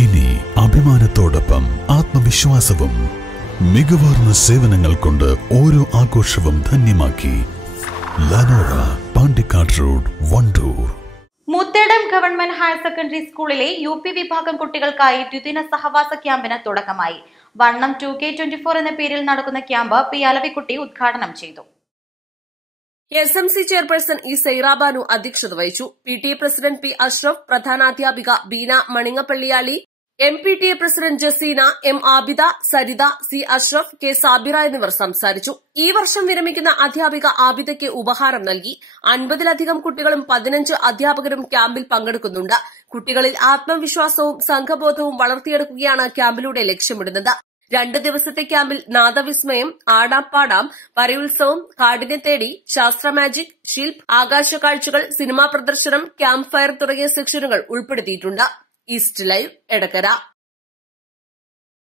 ഇനി അഭിമാനത്തോടൊപ്പം ആത്മവിശ്വാസവും മികവാർന്ന സേവനങ്ങൾ കൊണ്ട് ഓരോ ആഘോഷവും ധന്യമാക്കി Lanora Pandikkad road Wandoor. Moothedam government higher secondary സ്കൂളിലെ യു പി വിഭാഗം കുട്ടികൾക്കായി ദ്വിദിന സഹവാസ ക്യാമ്പിന് തുടക്കമായി. വണ്ണം ടു കെ ട്വന്റി ഫോർ എന്ന പേരിൽ നടക്കുന്ന ക്യാമ്പ് പി അലവിക്കുട്ടി ഉദ്ഘാടനം ചെയ്തു. S M C chairperson E Sairabanu അധ്യക്ഷത വഹിച്ചു. P T A president P Ashraf പ്രധാനാധ്യാപിക Beena Maningappalliyali M P T A president Jaseena M Abida Saritha C Ashraf K Sabira എന്നിവർ സംസാരിച്ചു. ഈ വർഷം വിരമിക്കുന്ന അധ്യാപിക ആബിദയ്ക്ക് ഉപഹാരം നൽകി. അൻപതിലധികം കുട്ടികളും പതിനഞ്ച് അധ്യാപകരും ക്യാമ്പിൽ പങ്കെടുക്കുന്നുണ്ട്. കുട്ടികളിൽ ആത്മവിശ്വാസവും സംഘബോധവും വളർത്തിയെടുക്കുകയാണ് ക്യാമ്പിലൂടെ ലക്ഷ്യമിടുന്നത്. രണ്ട് ദിവസത്തെ ക്യാമ്പിൽ നാദവിസ്മയം ആടാം പാടാം വരയുത്സവം കാടിനെ തേടി ശാസ്ത്ര മാജിക് ശില്പ് ആകാശക്കാഴ്ചകൾ സിനിമാ പ്രദർശനം ക്യാമ്പ് ഫയർ തുടങ്ങിയ സെക്ഷനുകൾ ഉൾപ്പെടുത്തിയിട്ടുണ്ട്. East live Edakkara.